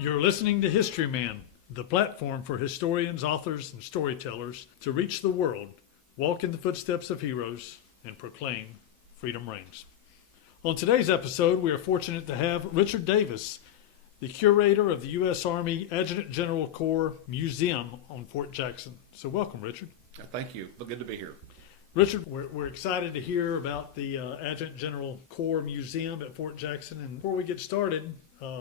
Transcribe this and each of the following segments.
You're listening to Historyman, the platform for historians, authors, and storytellers to reach the world, walk in the footsteps of heroes, and proclaim freedom reigns. On today's episode, we are fortunate to have Richard Davis, the curator of the U.S. Army Adjutant General Corps Museum on Fort Jackson. So welcome, Richard. Thank you. Good to be here. Richard, we're excited to hear about the Adjutant General Corps Museum at Fort Jackson. And before we get started,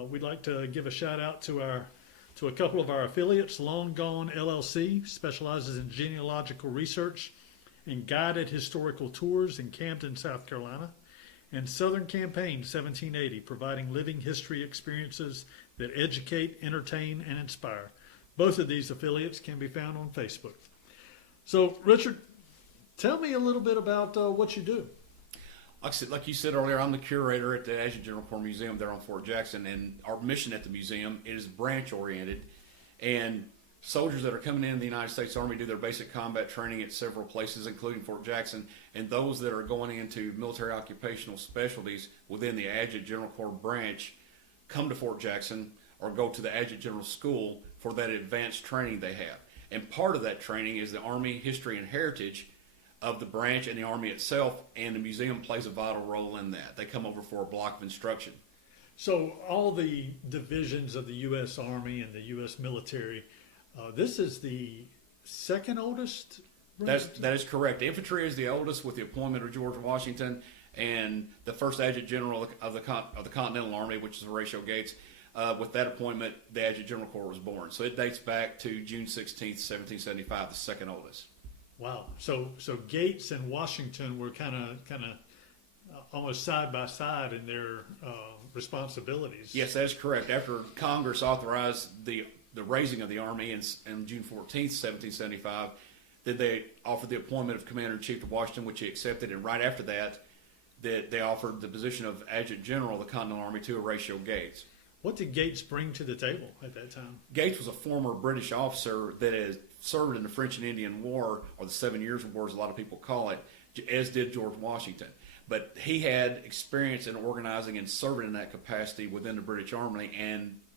we'd like to give a shout out to a couple of our affiliates. Long Gone LLC specializes in genealogical research and guided historical tours in Camden, South Carolina, and Southern Campaign 1780, providing living history experiences that educate, entertain, and inspire. Both of these affiliates can be found on Facebook. So, Richard, tell me a little bit about what you do. Like you said earlier, I'm the curator at the Adjutant General Corps Museum there on Fort Jackson, and our mission at the museum is branch-oriented, and soldiers that are coming in the United States Army do their basic combat training at several places, including Fort Jackson, and those that are going into military occupational specialties within the Adjutant General Corps branch come to Fort Jackson or go to the Adjutant General School for that advanced training they have. And part of that training is the Army history and heritage of the branch and the Army itself, and the museum plays a vital role in that. They come over for a block of instruction. So all the divisions of the U.S. Army and the U.S. military, this is the second oldest branch? That is correct. Infantry is the oldest with the appointment of George Washington, and the first Adjutant General of the Continental Army, which is Horatio Gates. With that appointment, the Adjutant General Corps was born. So it dates back to June 16th, 1775, the second oldest. Wow. So Gates and Washington were kind of almost side by side in their responsibilities. Yes, that is correct. After Congress authorized the raising of the Army in June 14th, 1775, then they offered the appointment of Commander-in-Chief to Washington, which he accepted. And right after that, they offered the position of Adjutant General of the Continental Army to Horatio Gates. What did Gates bring to the table at that time? Gates was a former British officer that has served in the French and Indian War, or the 7 Years' War as a lot of people call it, as did George Washington. But he had experience in organizing and serving in that capacity within the British Army,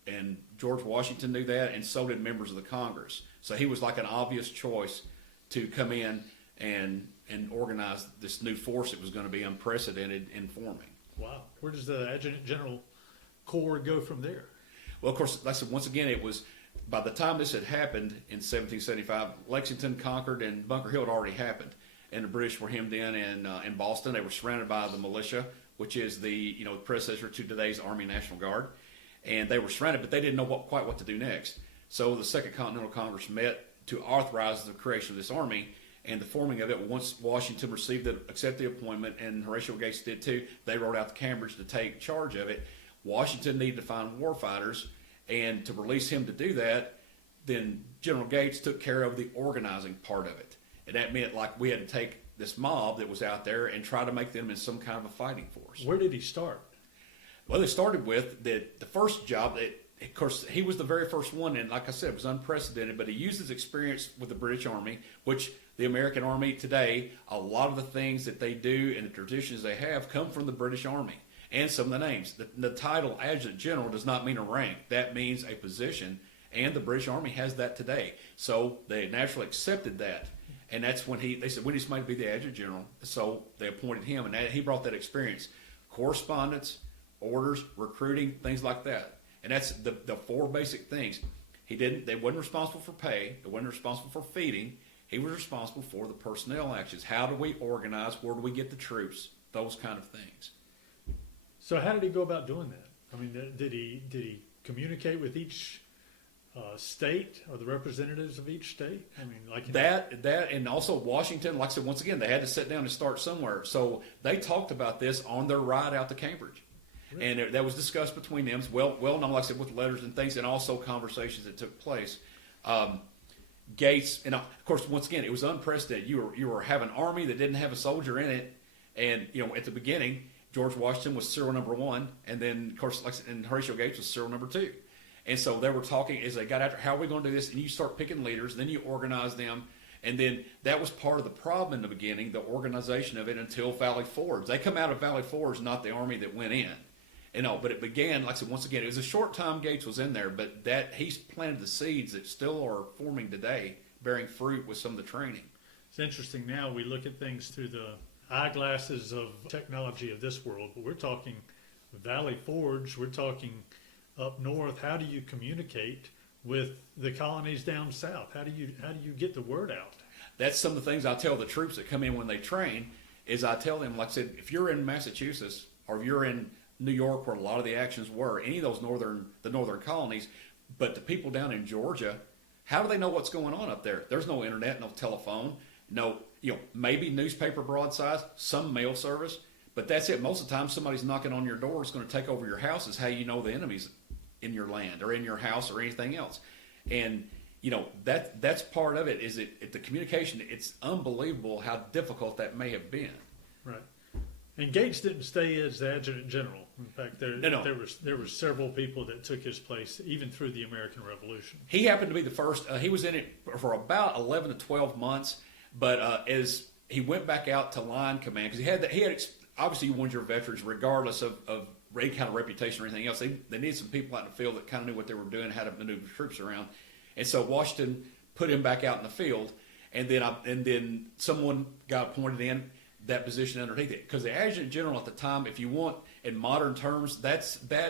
and George Washington knew that, and so did members of the Congress. So he was like an obvious choice to come in and organize this new force that was going to be unprecedented in forming. Wow. Where does the Adjutant General Corps go from there? Well, of course, like I said, once again, it was by the time this had happened in 1775, Lexington, Concord, and Bunker Hill had already happened, and the British were hemmed in Boston. They were surrounded by the militia, which is the predecessor to today's Army National Guard, and they were surrounded, but they didn't know quite what to do next. So the Second Continental Congress met to authorize the creation of this army, and the forming of it. Once Washington accepted the appointment, and Horatio Gates did too, they rode out to Cambridge to take charge of it. Washington needed to find warfighters, and to release him to do that, then General Gates took care of the organizing part of it. And that meant like we had to take this mob that was out there and try to make them in some kind of a fighting force. Where did he start? Well, they started with the first job. Of course, he was the very first one, and like I said, it was unprecedented, but he used his experience with the British Army, which the American Army today, a lot of the things that they do and the traditions they have come from the British Army. And some of the names. The title Adjutant General does not mean a rank. That means a position, and the British Army has that today. So they naturally accepted that, and that's when they said, we need somebody to be the Adjutant General. So they appointed him, and he brought that experience. Correspondence, orders, recruiting, things like that. And that's the four basic things. They wasn't responsible for pay. They wasn't responsible for feeding. He was responsible for the personnel actions. How do we organize? Where do we get the troops? Those kind of things. So how did he go about doing that? I mean, did he communicate with each state or the representatives of each state? I mean, like that, and also Washington. Like I said, once again, they had to sit down and start somewhere. So they talked about this on their ride out to Cambridge, really? And that was discussed between them. Well known, like I said, with letters and things, and also conversations that took place. Gates, and of course, once again, it was unprecedented. You were having an army that didn't have a soldier in it, and at the beginning, George Washington was serial number one, and then, of course, and Horatio Gates was serial number two. And so they were talking as they got after, how are we going to do this? And you start picking leaders, and then you organize them. And then that was part of the problem in the beginning, the organization of it, until Valley Forge. They come out of Valley Forge, not the army that went in. But it began, like I said, once again, it was a short time Gates was in there, but that he's planted the seeds that still are forming today, bearing fruit with some of the training. It's interesting now we look at things through the eyeglasses of technology of this world, but we're talking Valley Forge, we're talking up north. How do you communicate with the colonies down south? How do you get the word out? That's some of the things I tell the troops that come in when they train, is I tell them, like I said, if you're in Massachusetts or if you're in New York where a lot of the actions were, any of those northern colonies, but the people down in Georgia, how do they know what's going on up there? There's no internet, no telephone, no, maybe newspaper broadsides, some mail service, but that's it. Most of the time somebody's knocking on your door, it's going to take over your house, is how you know the enemy's in your land or in your house or anything else. And that's part of it, is the communication. It's unbelievable how difficult that may have been. Right. And Gates didn't stay as the Adjutant General. In fact, there were several people that took his place, even through the American Revolution. He happened to be the first. He was in it for about 11 to 12 months, but as he went back out to line command, because he had obviously you wanted your veterans, regardless of any kind of reputation or anything else. They needed some people out in the field that kind of knew what they were doing, how to maneuver troops around, and so Washington put him back out in the field, and then someone got appointed in that position underneath it, because the Adjutant General at the time, if you want in modern terms, that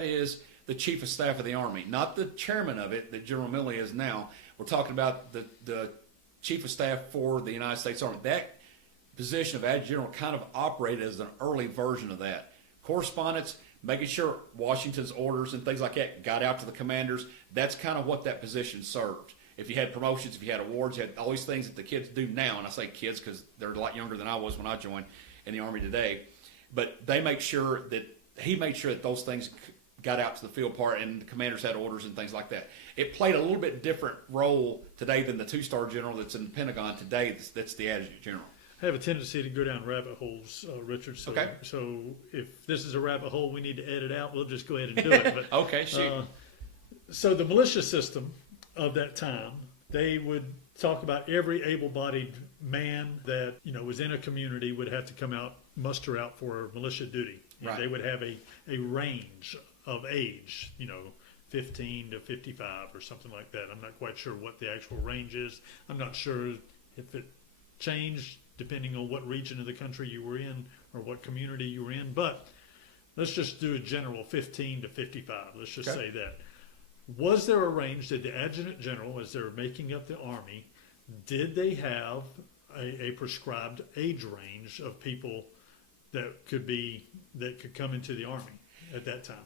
is the Chief of Staff of the Army, not the chairman of it that General Milley is now. We're talking about the Chief of Staff for the United States Army. That position of Adjutant General kind of operated as an early version of that. Correspondence, making sure Washington's orders and things like that got out to the commanders. That's kind of what that position served. If you had promotions, if you had awards, you had all these things that the kids do now, and I say kids because they're a lot younger than I was when I joined in the Army today, but he made sure that those things got out to the field part, and the commanders had orders and things like that. It played a little bit different role today than the two-star general that's in the Pentagon today. That's the Adjutant General. I have a tendency to go down rabbit holes, Richard. So, okay. So if this is a rabbit hole we need to edit out, we'll just go ahead and do it. But, okay, shoot. So the militia system of that time, they would talk about every able-bodied man that was in a community would have to come out, muster out for militia duty. And right. They would have a range of age, 15 to 55 or something like that. I'm not quite sure what the actual range is. I'm not sure if it changed depending on what region of the country you were in or what community you were in. But let's just do a general 15 to 55. Let's just say that. Was there a range? Did the Adjutant General, as they were making up the Army, did they have a prescribed age range of people that could come into the Army at that time?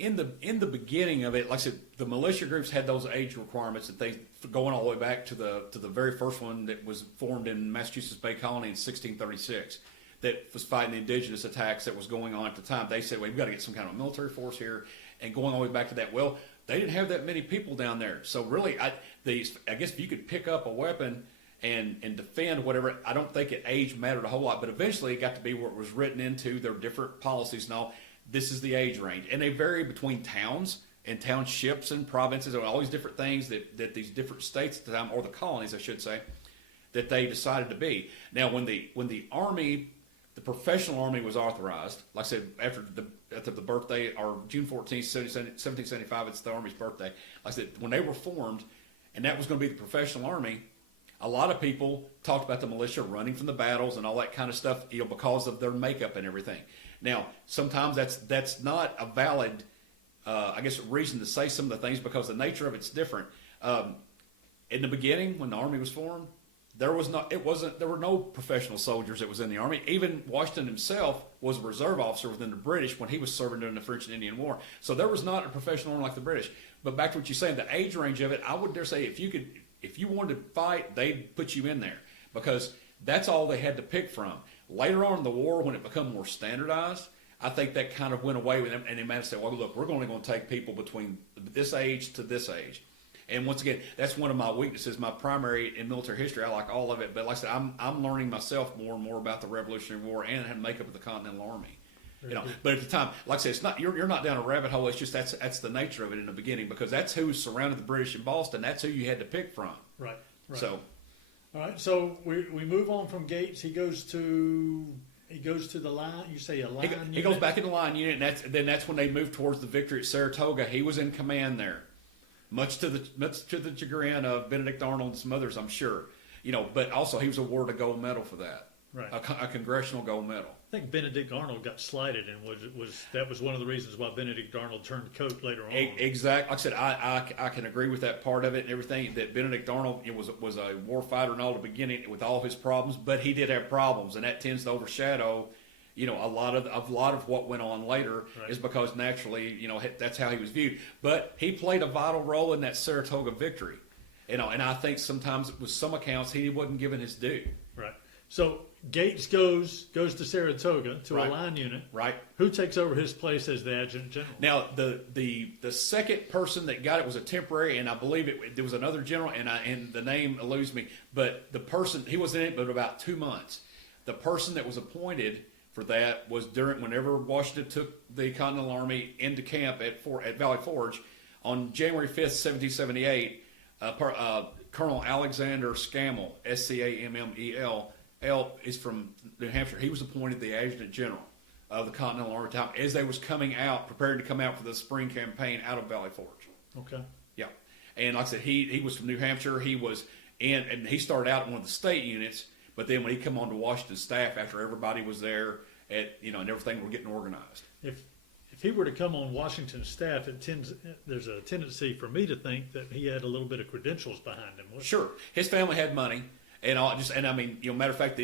In the beginning of it, like I said, the militia groups had those age requirements that they going all the way back to the very first one that was formed in Massachusetts Bay Colony in 1636 that was fighting the indigenous attacks that was going on at the time. They said, well, we've got to get some kind of military force here, and going all the way back to that. Well, they didn't have that many people down there, so really, I guess if you could pick up a weapon and defend whatever, I don't think age mattered a whole lot. But eventually, it got to be where it was written into their different policies and all. This is the age range, and they vary between towns and townships and provinces and all these different things that these different states at the time, or the colonies, I should say, that they decided to be. Now, when the Army, the professional Army was authorized, like I said, after the birthday, or June 14th, 1775, it's the Army's birthday. Like I said, when they were formed, and that was going to be the professional Army, a lot of people talked about the militia running from the battles and all that kind of stuff, because of their makeup and everything. Now, sometimes that's not a valid, reason to say some of the things, because the nature of it's different. In the beginning, when the Army was formed, there were no professional soldiers that was in the Army. Even Washington himself was a reserve officer within the British when he was serving during the French and Indian War. So there was not a professional Army like the British. But back to what you're saying, the age range of it, I would dare say if you wanted to fight, they'd put you in there, because that's all they had to pick from. Later on in the war, when it became more standardized, I think that kind of went away with them, and they managed to say, well, look, we're only going to take people between this age to this age. And once again, that's one of my weaknesses. My primary in military history, I like all of it, but like I said, I'm learning myself more and more about the Revolutionary War and how to make up of the Continental Army. But at the time, like I said, it's not you're not down a rabbit hole. It's just that's the nature of it in the beginning, because that's who surrounded the British in Boston. That's who you had to pick from. Right. So, all right. So we move on from Gates. He goes to he goes to the line. You say a line. He goes back in the line unit, and that's when they moved towards the victory at Saratoga. He was in command there, much to the chagrin of Benedict Arnold and some others, I'm sure. But also he was awarded a gold medal for that, Right. a congressional gold medal. I think Benedict Arnold got slighted, and that was one of the reasons why Benedict Arnold turned coat later on. Exactly. Like I said, I can agree with that part of it and everything. That Benedict Arnold was a war fighter and all the beginning with all his problems, but he did have problems, and that tends to overshadow, a lot of what went on later. Right. Is because naturally, that's how he was viewed. But he played a vital role in that Saratoga victory, and I think sometimes with some accounts he wasn't given his due. Right. So Gates goes to Saratoga to Right. a line unit. Right. Who takes over his place as the adjutant general? Now, the second person that got it was a temporary, and I believe there was another general, and the name eludes me. But the person, he was in it, but about 2 months. The person that was appointed for that was whenever Washington took the Continental Army into camp at Valley Forge on January 5th, 1778. Colonel Alexander Scammell, Scammel. L is from New Hampshire. He was appointed the adjutant general of the Continental Army time as they was coming out, preparing to come out for the spring campaign out of Valley Forge. Okay. Yeah, and like I said, he was from New Hampshire. He was and he started out in one of the state units, but then when he come on to Washington staff after everybody was there and everything were getting organized. If he were to come on Washington's staff, there's a tendency for me to think that he had a little bit of credentials behind him. Sure, his family had money. And I mean, matter of fact,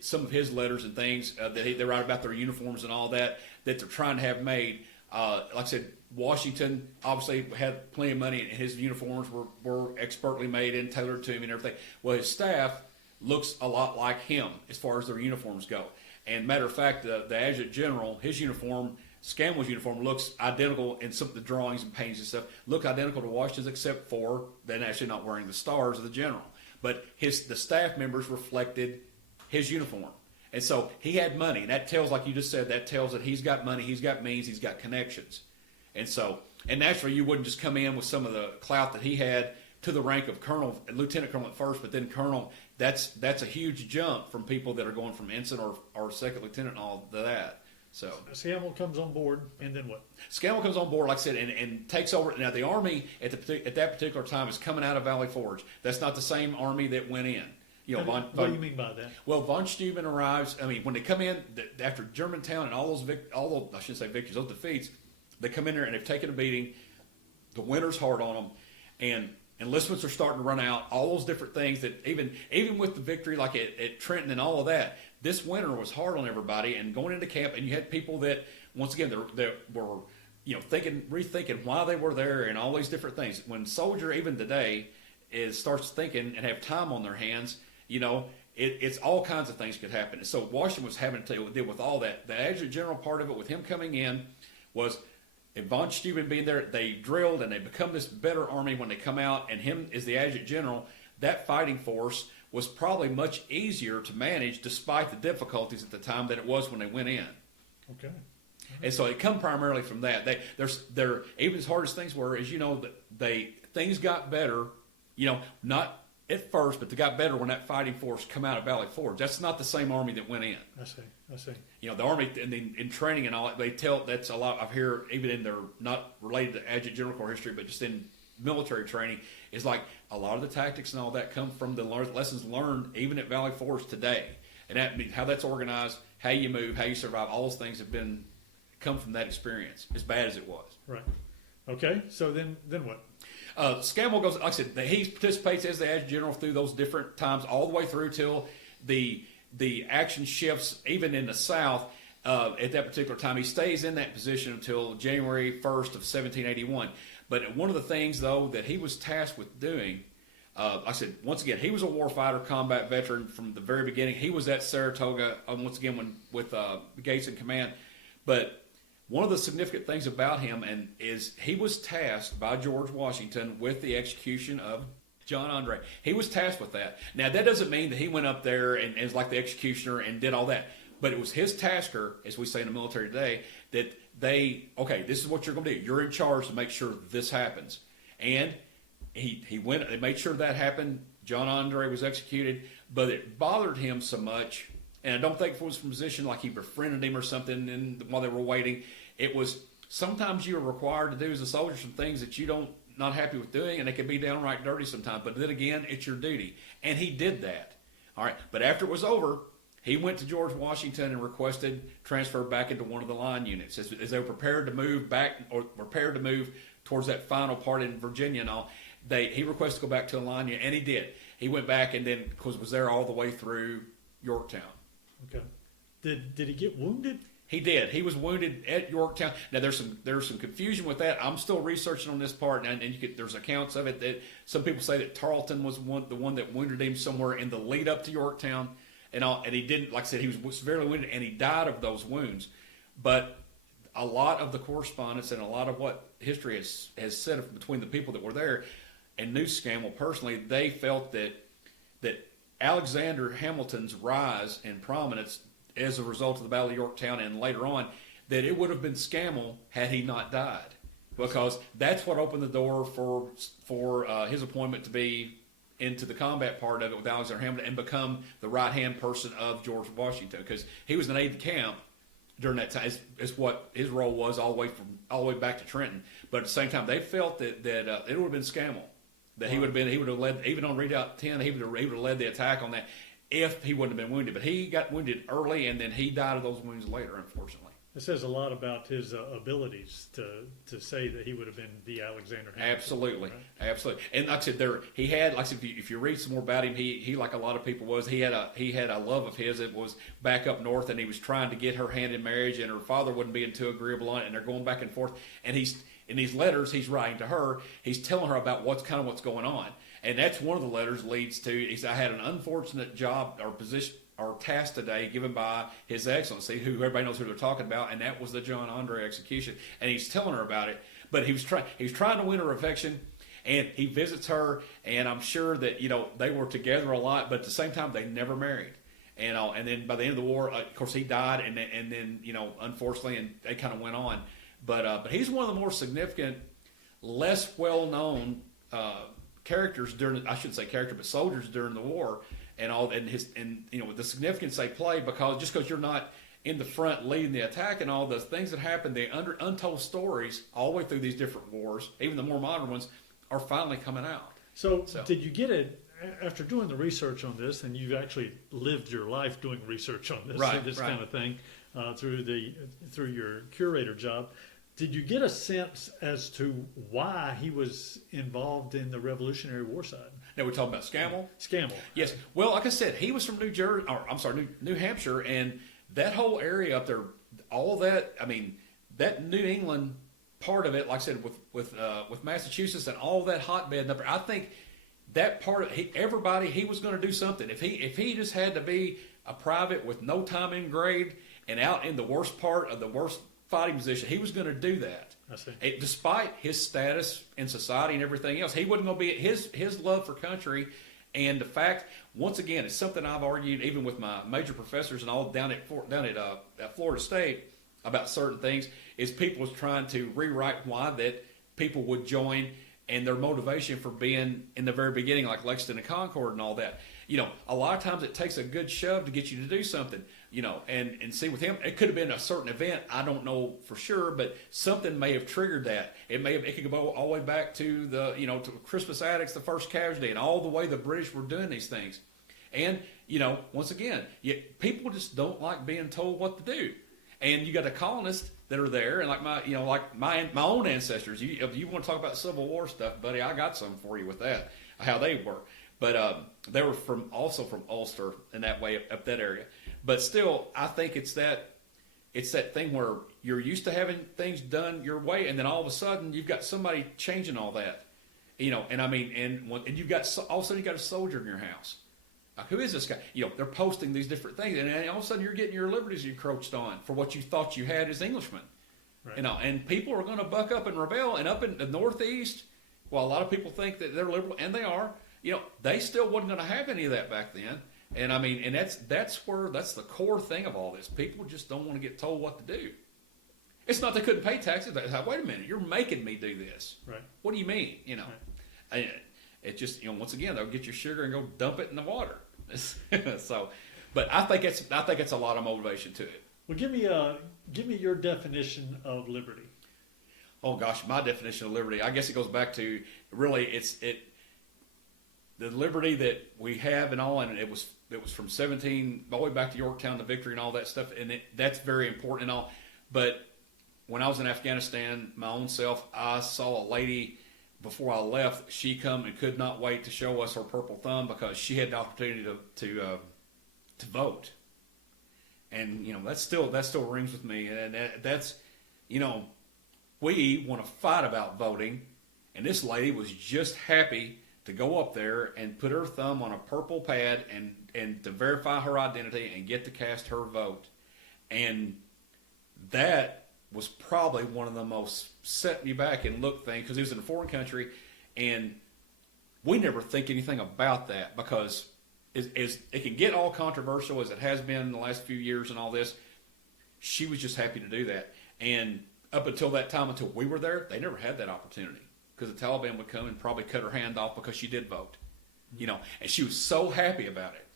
some of his letters and things that they write about their uniforms and all that they're trying to have made. Like I said, Washington obviously had plenty of money, and his uniforms were expertly made and tailored to him and everything. Well, his staff looks a lot like him as far as their uniforms go. And matter of fact, the adjutant general, his uniform, Scammell's uniform, looks identical in some of the drawings and paintings and stuff. Look identical to Washington's, except for them actually not wearing the stars of the general. But the staff members reflected his uniform. And so he had money. And that tells, like you just said, that tells that he's got money, he's got means, he's got connections. And naturally you wouldn't just come in with some of the clout that he had to the rank of colonel, lieutenant colonel at first, but then colonel. That's a huge jump from people that are going from ensign or second lieutenant and all that. So Scammell comes on board, and then what? Scammell comes on board, like I said, and takes over. Now, the Army at that particular time is coming out of Valley Forge. That's not the same Army that went in. What do you mean by that? Well, von Steuben arrives. I mean, when they come in after Germantown and all those I shouldn't say victories, those defeats, they come in there and they've taken a beating. The winter's hard on them, and enlistments are starting to run out. All those different things that even with the victory, like at Trenton and all of that. This winter was hard on everybody, and going into camp, and you had people that, once again, that were, rethinking why they were there and all these different things. When soldier, even today, starts thinking and have time on their hands, it's all kinds of things could happen. So Washington was having to deal with all that. The adjutant general part of it, with him coming in, was, and von Steuben being there, they drilled and they become this better army when they come out, and him as the adjutant general, that fighting force was probably much easier to manage despite the difficulties at the time than it was when they went in. Okay. And so it come primarily from that. They're even as hard as things were, as things got better, not at first, but they got better when that fighting force come out of Valley Forge. That's not the same army that went in. I see. The army in training and all that, they tell that's a lot. I've heard even in their, not related to Adjutant General Corps history, but just in military training, is like a lot of the tactics and all that come from the lessons learned even at Valley Forge today, and that means how that's organized, how you move, how you survive. All those things have come from that experience, as bad as it was. Right. Okay. So then what? Scammell goes, like I said, he participates as the adjutant general through those different times, all the way through till the action shifts, even in the South. At that particular time, he stays in that position until January 1st of 1781. But one of the things, though, that he was tasked with doing, like I said, once again, he was a warfighter, combat veteran from the very beginning. He was at Saratoga, once again, with Gates in command. But one of the significant things about him is he was tasked by George Washington with the execution of John Andre. He was tasked with that. Now, that doesn't mean that he went up there and was like the executioner and did all that. But it was his tasker, as we say in the military today, that this is what you're going to do. You're in charge to make sure this happens. And he went and made sure that happened. John Andre was executed, but it bothered him so much. And I don't think it was from a position like he befriended him or something and while they were waiting. It was sometimes you are required to do as a soldier some things that you don't not happy with doing, and it can be downright dirty sometimes. But then again, it's your duty. And he did that. All right. But after it was over, he went to George Washington and requested transfer back into one of the line units as they were prepared to move back or prepared to move towards that final part in Virginia and all. He requested to go back to a line unit, and he did. He went back and then, of course, was there all the way through Yorktown. Okay. Did he get wounded? He did. He was wounded at Yorktown. Now there's some confusion with that. I'm still researching on this part, and there's accounts of it that some people say that Tarleton was the one that wounded him somewhere in the lead up to Yorktown, and he didn't. Like I said, he was severely wounded, and he died of those wounds. But a lot of the correspondence and a lot of what history has said between the people that were there and knew Scammell personally, they felt that Alexander Hamilton's rise in prominence as a result of the Battle of Yorktown and later on, that it would have been Scammell had he not died, because that's what opened the door for his appointment to be into the combat part of it with Alexander Hamilton and become the right-hand person of George Washington, because he was an aide-de-camp during that time. Is what his role was all the way back to Trenton. But at the same time, they felt that it would have been Scammell, that he would have led, even on Redoubt 10, he would have led the attack on that if he wouldn't have been wounded. But he got wounded early, and then he died of those wounds later, unfortunately. It says a lot about his abilities to say that he would have been the Alexander Hamilton. Absolutely, right? absolutely. And like I said, he had, like I said, if you read some more about him, he like a lot of people was, he had a love of his that was back up north, and he was trying to get her hand in marriage, and her father wasn't being too agreeable on it, and they're going back and forth. And he's in these letters he's writing to her, he's telling her about what's going on. And that's one of the letters leads to, I had an unfortunate job or position or task today given by His Excellency, who everybody knows who they're talking about, and that was the John Andre execution. And he's telling her about it, but he was trying to win her affection, and he visits her, and I'm sure that they were together a lot, but at the same time they never married. And then by the end of the war, of course, he died, and then unfortunately, and they kind of went on. But he's one of the more significant, less well known characters soldiers during the war, and the significance they play, because you're not in the front leading the attack and all those things that happen, the untold stories all the way through these different wars, even the more modern ones, are finally coming out. So did you get it after doing the research on this, and you've actually lived your life doing research on this, right, kind of thing, through your curator job? Did you get a sense as to why he was involved in the Revolutionary War side? Now we're talking about Scammell? Scammell. Yes. Well, like I said, he was from New Hampshire, and that whole area up there, all that, that New England part of it, like I said, with Massachusetts and all that hotbed up there, I think that part of he was going to do something. If he just had to be a private with no time in grade and out in the worst part of the worst fighting position, he was going to do that. I see. Despite his status in society and everything else, he wasn't going to be his love for country, and the fact, once again, it's something I've argued even with my major professors and all down at Florida State about certain things, is people was trying to rewrite why that people would join and their motivation for being in the very beginning, like Lexington and Concord and all that. A lot of times it takes a good shove to get you to do something. And see, with him, it could have been a certain event. I don't know for sure, but something may have triggered that. It could go all the way back to to Crispus Attucks, the first casualty, and all the way the British were doing these things. And once again, people just don't like being told what to do. And you got the colonists that are there, and my own ancestors. If you want to talk about Civil War stuff, buddy, I got some for you with that, how they were. But they were also from Ulster in that way, up that area. But still, I think it's that thing where you're used to having things done your way, and then all of a sudden you've got somebody changing all that, and you've got all of a sudden you got a soldier in your house. Like, who is this guy? They're posting these different things, and all of a sudden you're getting your liberties encroached on for what you thought you had as Englishmen. Right. And people are going to buck up and rebel, and up in the Northeast, well, a lot of people think that they're liberal, and they are. They still wasn't going to have any of that back then. And and that's the core thing of all this. People just don't want to get told what to do. It's not they couldn't pay taxes. They say, wait a minute, you're making me do this. Right. What do you mean? Right. It just once again, they'll get your sugar and go dump it in the water. So, But I think it's a lot of motivation to it. Well, give me your definition of liberty. Oh gosh, my definition of liberty, I guess it goes back to really the liberty that we have and all, and it was from 17 all the way back to Yorktown, the victory and all that stuff, and that's very important and all. But when I was in Afghanistan, my own self, I saw a lady before I left. She come and could not wait to show us her purple thumb because she had the opportunity to vote, and that still rings with me, and that's we want to fight about voting, and this lady was just happy to go up there and put her thumb on a purple pad and to verify her identity and get to cast her vote. And that was probably one of the most set me back and look things, because it was in a foreign country, and we never think anything about that because it can get all controversial as it has been in the last few years and all this. She was just happy to do that. And up until that time, until we were there, they never had that opportunity because the Taliban would come and probably cut her hand off because she did vote, and she was so happy about it.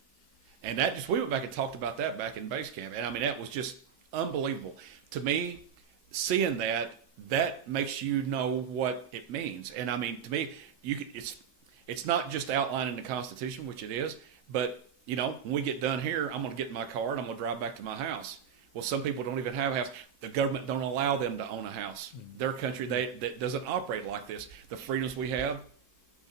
And we went back and talked about that back in base camp. And I mean, that was just unbelievable to me. Seeing that makes you know what it means. And I mean, to me, it's not just outlining the Constitution, which it is, but when we get done here, I'm going to get in my car and I'm going to drive back to my house. Well, some people don't even have a house. The government don't allow them to own a house. Their country, that doesn't operate like this. The freedoms we have,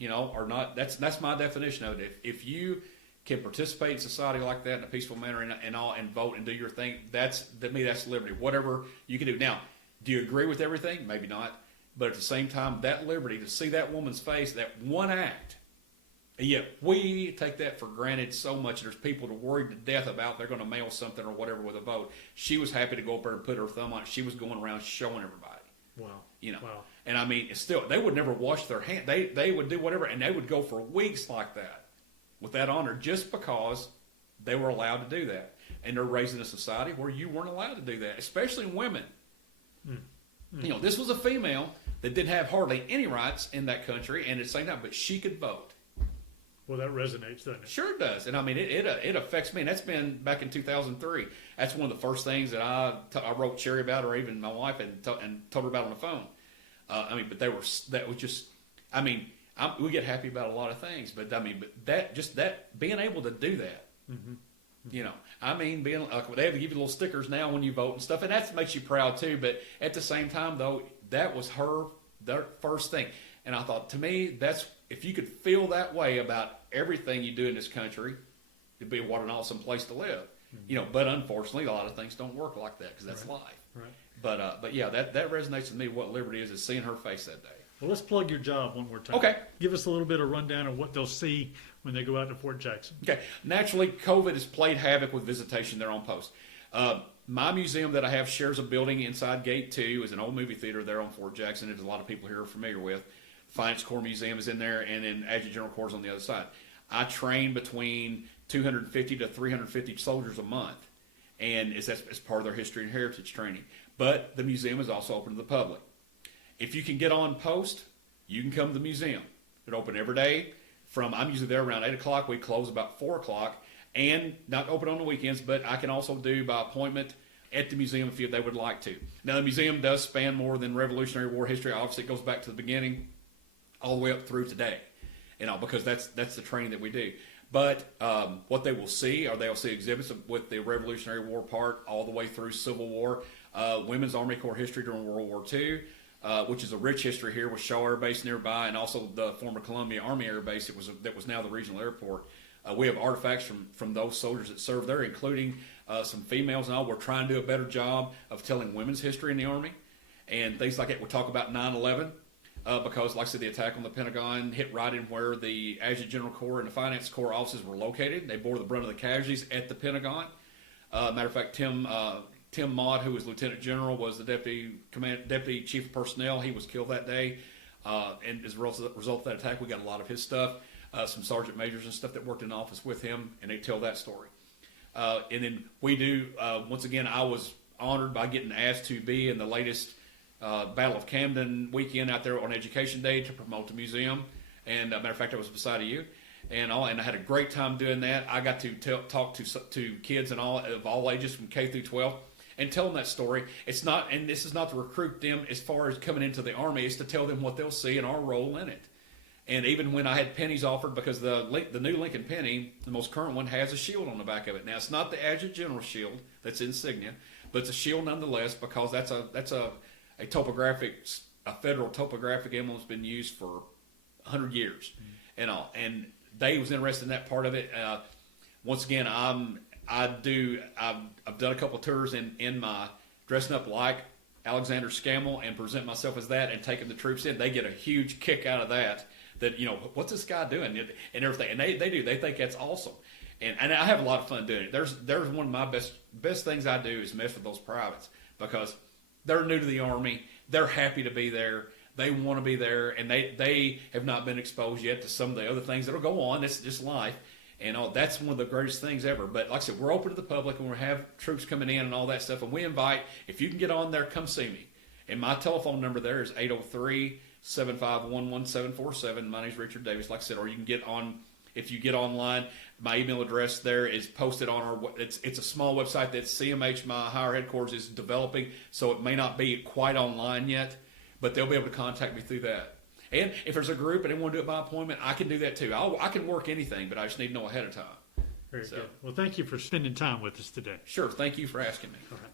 are not. That's my definition of it. If you can participate in society like that in a peaceful manner and vote and do your thing, to me that's liberty. Whatever you can do. Now, do you agree with everything? Maybe not. But at the same time, that liberty to see that woman's face, that one act. And yet we take that for granted so much. There's people that are worried to death about they're going to mail something or whatever with a vote. She was happy to go up there and put her thumb on it. She was going around showing everybody. Wow. Wow. And I mean, it's still, they would never wash their hands. They would do whatever, and they would go for weeks like that with that honor just because they were allowed to do that. And they're raised in a society where you weren't allowed to do that, especially women. This was a female that didn't have hardly any rights in that country, and at the same time, but she could vote. Well, that resonates, doesn't it? Sure it does. And I mean, it affects me. And that's been back in 2003. That's one of the first things that I wrote Sherry about, or even my wife, and told her about on the phone. We get happy about a lot of things, but that being able to do that, being they have to give you little stickers now when you vote and stuff, and that makes you proud too. But at the same time, though, that was their first thing. And I thought, to me, if you could feel that way about everything you do in this country, it'd be what an awesome place to live. But unfortunately, a lot of things don't work like that because that's life. Right. But yeah, that resonates with me. What liberty is seeing her face that day. Well, let's plug your job one more time. Okay. Give us a little bit of rundown of what they'll see when they go out to Fort Jackson. Okay. Naturally, COVID has played havoc with visitation there on post. My museum that I have shares a building inside Gate 2. Is an old movie theater there on Fort Jackson. There's a lot of people here are familiar with. Finance Corps Museum is in there, and then Adjutant General Corps is on the other side. I train between 250 to 350 soldiers a month, and it's part of their history and heritage training. But the museum is also open to the public. If you can get on post, you can come to the museum. It's open every day. I'm usually there around 8 o'clock. We close about 4 o'clock, and not open on the weekends, but I can also do by appointment at the museum if they would like to. Now, the museum does span more than Revolutionary War history. Obviously, it goes back to the beginning all the way up through today, because that's the training that we do. But what they will see, they'll see exhibits with the Revolutionary War part all the way through Civil War, Women's Army Corps history during World War II, which is a rich history here with Shaw Air Base nearby, and also the former Columbia Army Air Base that was now the regional airport. We have artifacts from those soldiers that served there, including some females and all. We're trying to do a better job of telling women's history in the Army and things like that. We'll talk about 9/11. Because, like I said, the attack on the Pentagon hit right in where the Adjutant General Corps and the Finance Corps offices were located. They bore the brunt of the casualties at the Pentagon. Matter of fact, Tim Maude, who was Lieutenant General, was the Deputy Chief of Personnel. He was killed that day. And as a result of that attack, we got a lot of his stuff. Some sergeant majors and stuff that worked in the office with him, and they tell that story. And then we do, once again, I was honored by getting asked to be in the latest Battle of Camden weekend out there on Education Day to promote the museum. And matter of fact, I was beside of you. and I had a great time doing that. I got to talk to kids and all of all ages from K through 12 and tell them that story. It's not, and this is not to recruit them as far as coming into the Army. It's to tell them what they'll see and our role in it. And even when I had pennies offered, because the new Lincoln penny, the most current one, has a shield on the back of it. Now it's not the Adjutant General shield that's insignia, but it's a shield nonetheless, because that's a federal topographic emblem that's been used for 100 years and all. And they was interested in that part of it. Once again, I've done a couple of tours in my dressing up like Alexander Scammell and present myself as that and taking the troops in. They get a huge kick out of that. That, what's this guy doing and everything. And they think that's awesome. And I have a lot of fun doing it. There's one of my best things I do is mess with those privates, because they're new to the Army. They're happy to be there. They want to be there, and they have not been exposed yet to some of the other things that'll go on. It's just life. And that's one of the greatest things ever. But like I said, we're open to the public, and we have troops coming in and all that stuff. And we invite, if you can get on there, come see me. And my telephone number there is 803-751-1747. My name's Richard Davis, like I said. Or you can get on, if you get online, my email address there is posted on our, it's a small website that CMH, my higher headquarters, is developing. So it may not be quite online yet, but they'll be able to contact me through that. And if there's a group and they want to do it by appointment, I can do that too. I can work anything, but I just need to know ahead of time. Very good. Well, thank you for spending time with us today. Sure. Thank you for asking me. All right.